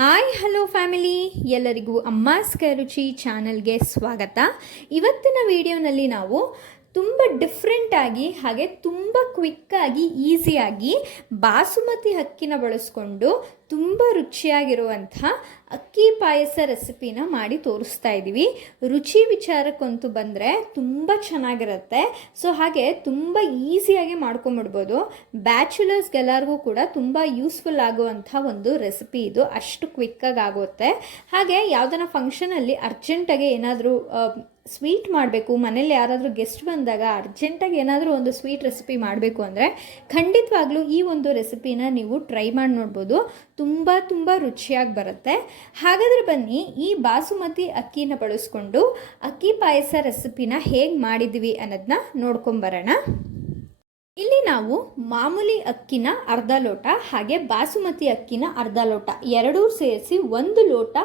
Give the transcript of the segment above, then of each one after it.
Hi hello family, ಎಲ್ಲರಿಗೂ ಅಮ್ಮಾಸ್ ಕೈ ರುಚಿ ಚಾನಲ್ಗೆ ಸ್ವಾಗತ. ಇವತ್ತಿನ ವಿಡಿಯೋನಲ್ಲಿ ನಾವು ತುಂಬ ಡಿಫ್ರೆಂಟಾಗಿ ಹಾಗೆ ತುಂಬ ಕ್ವಿಕ್ಕಾಗಿ ಈಸಿಯಾಗಿ ಬಾಸುಮತಿ ಅಕ್ಕಿನ ಬಳಸ್ಕೊಂಡು ತುಂಬ ರುಚಿಯಾಗಿರುವಂಥ ಅಕ್ಕಿ ಪಾಯಸ ರೆಸಿಪಿನ ಮಾಡಿ ತೋರಿಸ್ತಾ ಇದ್ದೀವಿ. ರುಚಿ ವಿಚಾರಕ್ಕಂತೂ ಬಂದರೆ ತುಂಬ ಚೆನ್ನಾಗಿರುತ್ತೆ. ಸೊ ಹಾಗೆ ತುಂಬ ಈಸಿಯಾಗಿ ಮಾಡ್ಕೊಂಬಿಡ್ಬೋದು. ಬ್ಯಾಚುಲರ್ಸ್ಗೆಲ್ಲರಿಗೂ ಕೂಡ ತುಂಬ ಯೂಸ್ಫುಲ್ ಆಗುವಂಥ ಒಂದು ರೆಸಿಪಿ ಇದು. ಅಷ್ಟು ಕ್ವಿಕ್ಕಾಗಿ ಆಗುತ್ತೆ. ಹಾಗೆ ಯಾವುದನ್ನ ಫಂಕ್ಷನಲ್ಲಿ ಅರ್ಜೆಂಟಾಗಿ ಏನಾದರೂ ಸ್ವೀಟ್ ಮಾಡಬೇಕು, ಮನೇಲಿ ಯಾರಾದರೂ ಗೆಸ್ಟ್ ಬಂದಾಗ ಅರ್ಜೆಂಟಾಗಿ ಏನಾದರೂ ಒಂದು ಸ್ವೀಟ್ ರೆಸಿಪಿ ಮಾಡಬೇಕು ಅಂದರೆ ಖಂಡಿತವಾಗ್ಲೂ ಈ ಒಂದು ರೆಸಿಪಿನ ನೀವು ಟ್ರೈ ಮಾಡಿ ನೋಡ್ಬೋದು. ತುಂಬ ರುಚಿಯಾಗಿ ಬರುತ್ತೆ. ಹಾಗಾದರೆ ಬನ್ನಿ, ಈ ಬಾಸುಮತಿ ಅಕ್ಕಿನ ಬಳಸ್ಕೊಂಡು ಅಕ್ಕಿ ಪಾಯಸ ರೆಸಿಪಿನ ಹೇಗೆ ಮಾಡಿದ್ವಿ ಅನ್ನೋದನ್ನ ನೋಡ್ಕೊಂಬರೋಣ. ಇಲ್ಲಿ ನಾವು ಮಾಮೂಲಿ ಅಕ್ಕಿನ ಅರ್ಧ ಲೋಟ ಹಾಗೆ ಬಾಸುಮತಿ ಅಕ್ಕಿನ ಅರ್ಧ ಲೋಟ ಎರಡೂ ಸೇರಿಸಿ 1 ಲೋಟ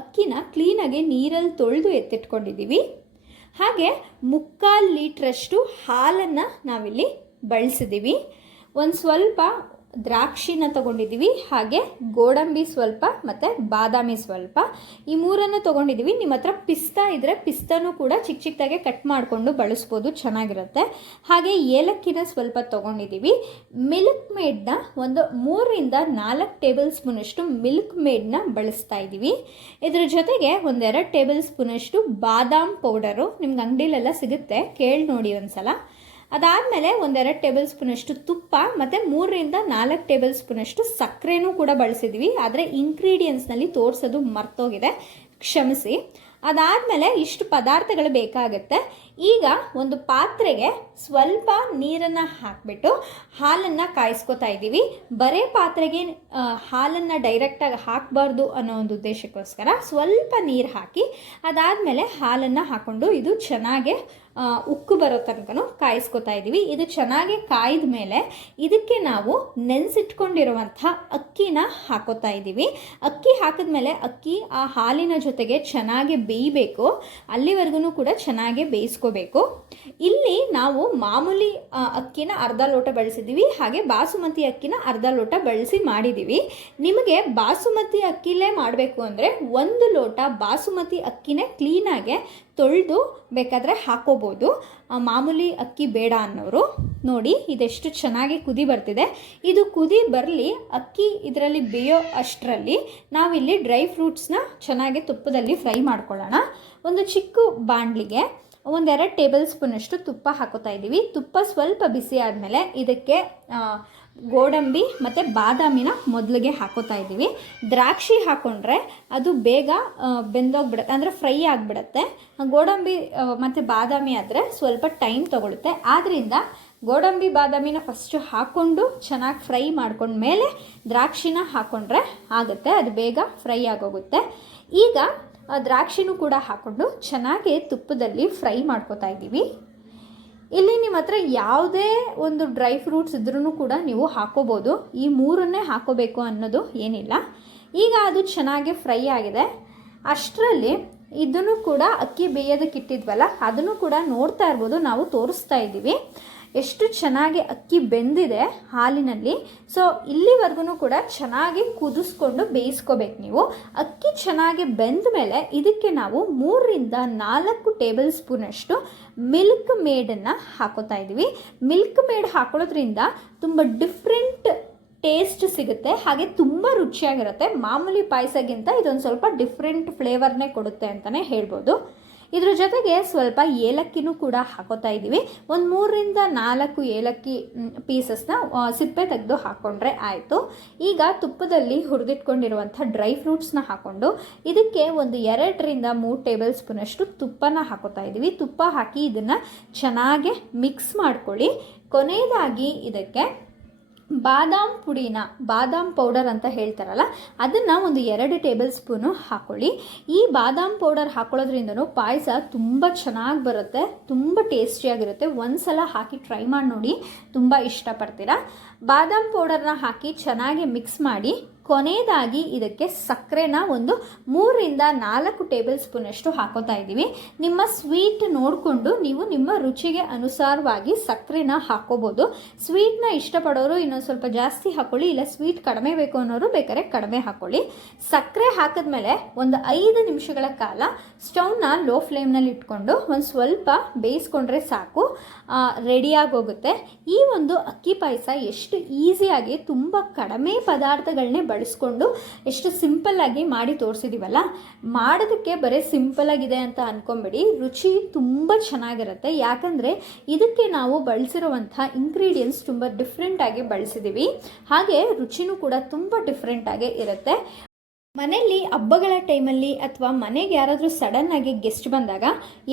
ಅಕ್ಕಿನ ಕ್ಲೀನಾಗಿ ನೀರಲ್ಲಿ ತೊಳೆದು ಎತ್ತಿಟ್ಕೊಂಡಿದ್ದೀವಿ. ಹಾಗೆ 3/4 ಲೀಟ್ರಷ್ಟು ಹಾಲನ್ನು ನಾವಿಲ್ಲಿ ಬಳಸಿದ್ದೀವಿ. ಒಂದು ಸ್ವಲ್ಪ ದ್ರಾಕ್ಷಿನ ತೊಗೊಂಡಿದ್ದೀವಿ, ಹಾಗೆ ಗೋಡಂಬಿ ಸ್ವಲ್ಪ ಮತ್ತು ಬಾದಾಮಿ ಸ್ವಲ್ಪ, ಈ ಮೂರನ್ನು ತೊಗೊಂಡಿದ್ದೀವಿ. ನಿಮ್ಮ ಹತ್ರ ಪಿಸ್ತಾ ಇದ್ದರೆ ಪಿಸ್ತಾನೂ ಕೂಡ ಚಿಕ್ಕ ಚಿಕ್ಕದಾಗೆ ಕಟ್ ಮಾಡಿಕೊಂಡು ಬಳಸ್ಬೋದು, ಚೆನ್ನಾಗಿರುತ್ತೆ. ಹಾಗೆ ಏಲಕ್ಕಿನ ಸ್ವಲ್ಪ ತೊಗೊಂಡಿದ್ದೀವಿ. ಮಿಲ್ಕ್ ಮೇಡ್ನ ಒಂದು 3-4 ಟೇಬಲ್ ಸ್ಪೂನಷ್ಟು ಮಿಲ್ಕ್ ಮೇಡ್ನ ಬಳಸ್ತಾ ಇದ್ದೀವಿ. ಇದ್ರ ಜೊತೆಗೆ 1-2 ಟೇಬಲ್ ಸ್ಪೂನಷ್ಟು ಬಾದಾಮ್ ಪೌಡರು ನಿಮ್ಗೆ ಅಂಗಡಿಲೆಲ್ಲ ಸಿಗುತ್ತೆ, ಕೇಳಿ ನೋಡಿ ಒಂದ್ಸಲ. ಅದಾದಮೇಲೆ 1-2 ಟೇಬಲ್ ಸ್ಪೂನಷ್ಟು ತುಪ್ಪ ಮತ್ತು 3-4 ಟೇಬಲ್ ಸ್ಪೂನಷ್ಟು ಸಕ್ಕರೆನೂ ಕೂಡ ಬಳಸಿದ್ವಿ. ಆದರೆ ಇಂಗ್ರೀಡಿಯೆಂಟ್ಸ್ನಲ್ಲಿ ತೋರಿಸೋದು ಮರ್ತೋಗಿದೆ, ಕ್ಷಮಿಸಿ. ಅದಾದಮೇಲೆ ಇಷ್ಟು ಪದಾರ್ಥಗಳು ಬೇಕಾಗುತ್ತೆ. ಈಗ ಒಂದು ಪಾತ್ರೆಗೆ ಸ್ವಲ್ಪ ನೀರನ್ನು ಹಾಕಿಬಿಟ್ಟು ಹಾಲನ್ನು ಕಾಯಿಸ್ಕೊತಾ ಇದ್ದೀವಿ. ಬರೇ ಪಾತ್ರೆಗೆ ಹಾಲನ್ನು ಡೈರೆಕ್ಟಾಗಿ ಹಾಕಬಾರ್ದು ಅನ್ನೋ ಒಂದು ಉದ್ದೇಶಕ್ಕೋಸ್ಕರ ಸ್ವಲ್ಪ ನೀರು ಹಾಕಿ ಅದಾದಮೇಲೆ ಹಾಲನ್ನು ಹಾಕ್ಕೊಂಡು ಇದು ಚೆನ್ನಾಗಿ ಉಕ್ಕು ಬರೋ ತನಕನೂ ಕಾಯಿಸ್ಕೊತಾ ಇದ್ದೀವಿ. ಇದು ಚೆನ್ನಾಗಿ ಕಾಯ್ದ ಮೇಲೆ ಇದಕ್ಕೆ ನಾವು ನೆನೆಸಿಟ್ಕೊಂಡಿರುವಂಥ ಅಕ್ಕಿನ ಹಾಕೋತಾ ಇದ್ದೀವಿ. ಅಕ್ಕಿ ಹಾಕಿದ್ಮೇಲೆ ಅಕ್ಕಿ ಆ ಹಾಲಿನ ಜೊತೆಗೆ ಚೆನ್ನಾಗಿ ಬೇಯಬೇಕು, ಅಲ್ಲಿವರೆಗೂ ಕೂಡ ಚೆನ್ನಾಗಿ ಬೇಯಿಸ್ಕೋಬೇಕು. ಇಲ್ಲಿ ನಾವು ಮಾಮೂಲಿ ಅಕ್ಕಿನ ಅರ್ಧ ಲೋಟ ಬಳಸಿದ್ದೀವಿ, ಹಾಗೆ ಬಾಸುಮತಿ ಅಕ್ಕಿನ ಅರ್ಧ ಲೋಟ ಬಳಸಿ ಮಾಡಿದ್ದೀವಿ. ನಿಮಗೆ ಬಾಸುಮತಿ ಅಕ್ಕಿಲೇ ಮಾಡಬೇಕು ಅಂದರೆ 1 ಲೋಟ ಬಾಸುಮತಿ ಅಕ್ಕಿನೇ ಕ್ಲೀನಾಗೆ ತೊಳೆದು ಬೇಕಾದರೆ ಹಾಕೋಬೋದು. ಮಾಮೂಲಿ ಅಕ್ಕಿ ಬೇಡ ಅನ್ನೋರು ನೋಡಿ, ಇದೆಷ್ಟು ಚೆನ್ನಾಗಿ ಕುದಿ ಬರ್ತಿದೆ. ಇದು ಕುದಿ ಬರಲಿ, ಅಕ್ಕಿ ಇದರಲ್ಲಿ ಬೇಯೋ ಅಷ್ಟರಲ್ಲಿ ನಾವಿಲ್ಲಿ ಡ್ರೈ ಫ್ರೂಟ್ಸ್ನ ಚೆನ್ನಾಗಿ ತುಪ್ಪದಲ್ಲಿ ಫ್ರೈ ಮಾಡ್ಕೊಳ್ಳೋಣ. ಒಂದು ಚಿಕ್ಕ ಬಾಣಲಿಗೆ 1-2 ಟೇಬಲ್ ಸ್ಪೂನಷ್ಟು ತುಪ್ಪ ಹಾಕೋತಾ ಇದ್ದೀವಿ. ತುಪ್ಪ ಸ್ವಲ್ಪ ಬಿಸಿ ಆದಮೇಲೆ ಇದಕ್ಕೆ ಗೋಡಂಬಿ ಮತ್ತು ಬಾದಾಮಿನ ಮೊದಲಿಗೆ ಹಾಕೋತಾ ಇದ್ದೀವಿ. ದ್ರಾಕ್ಷಿ ಹಾಕ್ಕೊಂಡ್ರೆ ಅದು ಬೇಗ ಬೆಂದೋಗ್ಬಿಡುತ್ತೆ, ಅಂದರೆ ಫ್ರೈ ಆಗಿಬಿಡುತ್ತೆ. ಗೋಡಂಬಿ ಮತ್ತು ಬಾದಾಮಿ ಆದರೆ ಸ್ವಲ್ಪ ಟೈಮ್ ತೊಗೊಳುತ್ತೆ. ಆದ್ದರಿಂದ ಗೋಡಂಬಿ ಬಾದಾಮಿನ ಫಸ್ಟು ಹಾಕ್ಕೊಂಡು ಚೆನ್ನಾಗಿ ಫ್ರೈ ಮಾಡ್ಕೊಂಡ್ಮೇಲೆ ದ್ರಾಕ್ಷಿನ ಹಾಕ್ಕೊಂಡ್ರೆ ಆಗುತ್ತೆ, ಅದು ಬೇಗ ಫ್ರೈ ಆಗೋಗುತ್ತೆ. ಈಗ ದ್ರಾಕ್ಷಿನೂ ಕೂಡ ಹಾಕ್ಕೊಂಡು ಚೆನ್ನಾಗಿ ತುಪ್ಪದಲ್ಲಿ ಫ್ರೈ ಮಾಡ್ಕೋತಾ ಇದ್ದೀವಿ. ಇಲ್ಲಿ ನಿಮ್ಮ ಹತ್ರ ಯಾವುದೇ ಒಂದು ಡ್ರೈ ಫ್ರೂಟ್ಸ್ ಇದ್ರೂ ಕೂಡ ನೀವು ಹಾಕೋಬೋದು, ಈ 3 ಹಾಕೋಬೇಕು ಅನ್ನೋದು ಏನಿಲ್ಲ. ಈಗ ಅದು ಚೆನ್ನಾಗಿ ಫ್ರೈ ಆಗಿದೆ. ಅಷ್ಟರಲ್ಲಿ ಇದನ್ನು ಕೂಡ ಅಕ್ಕಿ ಬೇಯೋದಕ್ಕೆ ಇಟ್ಟಿದ್ವಲ್ಲ ಅದನ್ನು ಕೂಡ ನೋಡ್ತಾ ಇರ್ಬೋದು, ನಾವು ತೋರಿಸ್ತಾ ಇದ್ದೀವಿ ಎಷ್ಟು ಚೆನ್ನಾಗಿ ಅಕ್ಕಿ ಬೆಂದಿದೆ ಹಾಲಿನಲ್ಲಿ. ಸೊ ಇಲ್ಲಿವರೆಗೂ ಕೂಡ ಚೆನ್ನಾಗಿ ಕುದಿಸ್ಕೊಂಡು ಬೇಯಿಸ್ಕೋಬೇಕು ನೀವು. ಅಕ್ಕಿ ಚೆನ್ನಾಗಿ ಬೆಂದ ಮೇಲೆ ಇದಕ್ಕೆ ನಾವು 3-4 ಟೇಬಲ್ ಸ್ಪೂನಷ್ಟು ಮಿಲ್ಕ್ ಮೇಡನ್ನು ಹಾಕೋತಾ ಇದ್ದೀವಿ. ಮಿಲ್ಕ್ ಮೇಡ್ ಹಾಕೊಳ್ಳೋದ್ರಿಂದ ತುಂಬ ಡಿಫ್ರೆಂಟ್ ಟೇಸ್ಟ್ ಸಿಗುತ್ತೆ, ಹಾಗೆ ತುಂಬ ರುಚಿಯಾಗಿರುತ್ತೆ. ಮಾಮೂಲಿ ಪಾಯಸಕ್ಕಿಂತ ಇದೊಂದು ಸ್ವಲ್ಪ ಡಿಫ್ರೆಂಟ್ ಫ್ಲೇವರ್ನೇ ಕೊಡುತ್ತೆ ಅಂತಲೇ ಹೇಳ್ಬೋದು. ಇದ್ರ ಜೊತೆಗೆ ಸ್ವಲ್ಪ ಏಲಕ್ಕಿನೂ ಕೂಡ ಹಾಕೋತಾ ಇದ್ದೀವಿ. ಒಂದು 3-4 ಏಲಕ್ಕಿ ಪೀಸಸ್ನ ಸಿಪ್ಪೆ ತೆಗೆದು ಹಾಕ್ಕೊಂಡ್ರೆ ಆಯಿತು. ಈಗ ತುಪ್ಪದಲ್ಲಿ ಹುರಿದಿಟ್ಕೊಂಡಿರುವಂಥ ಡ್ರೈ ಫ್ರೂಟ್ಸ್ನ ಹಾಕ್ಕೊಂಡು ಇದಕ್ಕೆ ಒಂದು 2-3 ಟೇಬಲ್ ಸ್ಪೂನಷ್ಟು ತುಪ್ಪನ ಹಾಕೋತಾ ಇದ್ದೀವಿ. ತುಪ್ಪ ಹಾಕಿ ಇದನ್ನು ಚೆನ್ನಾಗಿ ಮಿಕ್ಸ್ ಮಾಡ್ಕೊಳ್ಳಿ. ಕೊನೆಯದಾಗಿ ಇದಕ್ಕೆ ಬಾದಾಮ್ ಪುಡಿನ, ಬಾದಾಮ್ ಪೌಡರ್ ಅಂತ ಹೇಳ್ತಾರಲ್ಲ, ಅದನ್ನು ಒಂದು 2 ಟೇಬಲ್ ಸ್ಪೂನು ಹಾಕ್ಕೊಳ್ಳಿ. ಈ ಬಾದಾಮ್ ಪೌಡರ್ ಹಾಕೊಳ್ಳೋದ್ರಿಂದನೂ ಪಾಯಸ ತುಂಬ ಚೆನ್ನಾಗಿ ಬರುತ್ತೆ, ತುಂಬ ಟೇಸ್ಟಿಯಾಗಿರುತ್ತೆ. ಒಂದು ಸಲ ಹಾಕಿ ಟ್ರೈ ಮಾಡಿ ನೋಡಿ, ತುಂಬ ಇಷ್ಟಪಡ್ತೀರಾ. ಬಾದಾಮ್ ಪೌಡರ್ನ ಹಾಕಿ ಚೆನ್ನಾಗಿ ಮಿಕ್ಸ್ ಮಾಡಿ ಕೊನೆಯದಾಗಿ ಇದಕ್ಕೆ ಸಕ್ಕರೆನ ಒಂದು 3-4 ಟೇಬಲ್ ಸ್ಪೂನಷ್ಟು ಹಾಕೋತಾ ಇದ್ದೀವಿ. ನಿಮ್ಮ ಸ್ವೀಟ್ ನೋಡಿಕೊಂಡು ನೀವು ನಿಮ್ಮ ರುಚಿಗೆ ಅನುಸಾರವಾಗಿ ಸಕ್ಕರೆನ ಹಾಕೋಬೋದು. ಸ್ವೀಟ್ನ ಇಷ್ಟಪಡೋರು ಇನ್ನೊಂದು ಸ್ವಲ್ಪ ಜಾಸ್ತಿ ಹಾಕ್ಕೊಳ್ಳಿ, ಇಲ್ಲ ಸ್ವೀಟ್ ಕಡಿಮೆ ಬೇಕು ಅನ್ನೋರು ಬೇಕಾದ್ರೆ ಕಡಿಮೆ ಹಾಕ್ಕೊಳ್ಳಿ. ಸಕ್ಕರೆ ಹಾಕಿದ್ಮೇಲೆ ಒಂದು 5 ನಿಮಿಷಗಳ ಕಾಲ ಸ್ಟವ್ನ ಲೋ ಫ್ಲೇಮ್ನಲ್ಲಿ ಇಟ್ಕೊಂಡು ಒಂದು ಸ್ವಲ್ಪ ಬೇಯಿಸ್ಕೊಂಡ್ರೆ ಸಾಕು, ರೆಡಿಯಾಗಿ ಹೋಗುತ್ತೆ. ಈ ಒಂದು ಅಕ್ಕಿ ಪಾಯಸ ಎಷ್ಟು ಈಸಿಯಾಗಿ ತುಂಬ ಕಡಿಮೆ ಪದಾರ್ಥಗಳನ್ನೇ ಬಳಸ್ಕೊಂಡು ಎಷ್ಟು ಸಿಂಪಲ್ಲಾಗಿ ಮಾಡಿ ತೋರಿಸಿದ್ದೀವಲ್ಲ, ಮಾಡೋದಕ್ಕೆ ಬರೀ ಸಿಂಪಲ್ಲಾಗಿದೆ ಅಂತ ಅಂದ್ಕೊಂಬಿಡಿ, ರುಚಿ ತುಂಬ ಚೆನ್ನಾಗಿರುತ್ತೆ. ಯಾಕಂದರೆ ಇದಕ್ಕೆ ನಾವು ಬಳಸಿರುವಂಥ ಇಂಗ್ರೀಡಿಯೆಂಟ್ಸ್ ತುಂಬ ಡಿಫ್ರೆಂಟಾಗಿ ಬಳಸಿದ್ದೀವಿ, ಹಾಗೆ ರುಚಿನೂ ಕೂಡ ತುಂಬ ಡಿಫ್ರೆಂಟಾಗೇ ಇರುತ್ತೆ. ಮನೆಯಲ್ಲಿ ಹಬ್ಬಗಳ ಟೈಮಲ್ಲಿ ಅಥವಾ ಮನೆಗೆ ಯಾರಾದರೂ ಸಡನ್ನಾಗಿ ಗೆಸ್ಟ್ ಬಂದಾಗ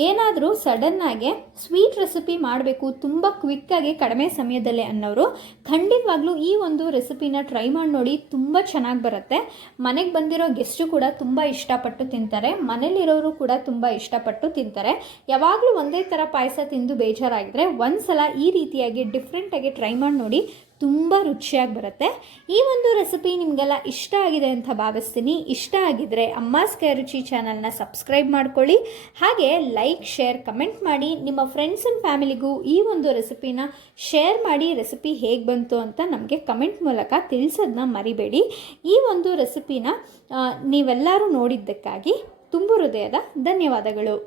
ಏನಾದರೂ ಸಡನ್ನಾಗಿ ಸ್ವೀಟ್ ರೆಸಿಪಿ ಮಾಡಬೇಕು ತುಂಬ ಕ್ವಿಕ್ಕಾಗಿ ಕಡಿಮೆ ಸಮಯದಲ್ಲೇ ಅನ್ನೋರು ಖಂಡಿತವಾಗ್ಲೂ ಈ ಒಂದು ರೆಸಿಪಿನ ಟ್ರೈ ಮಾಡಿ ನೋಡಿ, ತುಂಬ ಚೆನ್ನಾಗಿ ಬರುತ್ತೆ. ಮನೆಗೆ ಬಂದಿರೋ ಗೆಸ್ಟು ಕೂಡ ತುಂಬ ಇಷ್ಟಪಟ್ಟು ತಿಂತಾರೆ, ಮನೇಲಿರೋರು ಕೂಡ ತುಂಬ ಇಷ್ಟಪಟ್ಟು ತಿಂತಾರೆ. ಯಾವಾಗಲೂ ಒಂದೇ ಥರ ಪಾಯಸ ತಿಂದು ಬೇಜಾರಾಗಿದ್ರೆ ಒಂದು ಸಲ ಈ ರೀತಿಯಾಗಿ ಡಿಫ್ರೆಂಟಾಗಿ ಟ್ರೈ ಮಾಡಿ ನೋಡಿ, ತುಂಬ ರುಚಿಯಾಗಿ ಬರುತ್ತೆ. ಈ ಒಂದು ರೆಸಿಪಿ ನಿಮಗೆಲ್ಲ ಇಷ್ಟ ಆಗಿದೆ ಅಂತ ಭಾವಿಸ್ತೀನಿ. ಇಷ್ಟ ಆಗಿದ್ರೆ ಅಮ್ಮಾಸ್ ಕೈ ರುಚಿ ಚಾನಲ್ನ ಸಬ್ಸ್ಕ್ರೈಬ್ ಮಾಡ್ಕೊಳ್ಳಿ, ಹಾಗೆ ಲೈಕ್, ಶೇರ್, ಕಮೆಂಟ್ ಮಾಡಿ. ನಿಮ್ಮ ಫ್ರೆಂಡ್ಸ್ ಆ್ಯಂಡ್ ಫ್ಯಾಮಿಲಿಗೂ ಈ ಒಂದು ರೆಸಿಪಿನ ಶೇರ್ ಮಾಡಿ, ರೆಸಿಪಿ ಹೇಗೆ ಬಂತು ಅಂತ ನಮಗೆ ಕಮೆಂಟ್ ಮೂಲಕ ತಿಳಿಸೋದನ್ನ ಮರಿಬೇಡಿ. ಈ ಒಂದು ರೆಸಿಪಿನ ನೀವೆಲ್ಲರೂ ನೋಡಿದ್ದಕ್ಕಾಗಿ ತುಂಬ ಹೃದಯದ ಧನ್ಯವಾದಗಳು.